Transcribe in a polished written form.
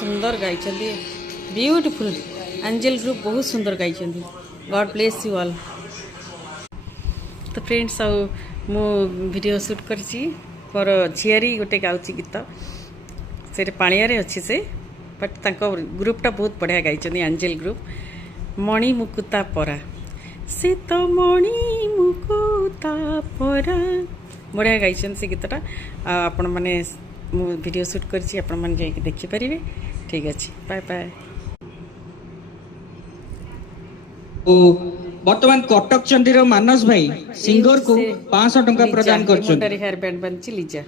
सुंदर गाई beautiful angel group बहुत सुंदर गाई गॉड ब्लेस यू ऑल। तो फ्रेंड्स मु वीडियो शूट करची मोर झियारी गोटे गाउची गीत से पाणियारे अच्छी से बट तांको ग्रुपटा बहुत बढ़िया गाई एंजल ग्रुप। मणि मुकुता परा से तो मणि मुकुता परा बढ़िया गाई से गीतटा आपण मैंने मु वीडियो शूट करची आपण मैंने जाइए देखिपारे। ठीक अच्छे बाय बाय। वर्तमान कटक चंडीर मानस भाई सिंगर को 500 टंका प्रदान कर हेयर बैंड बन लिजा।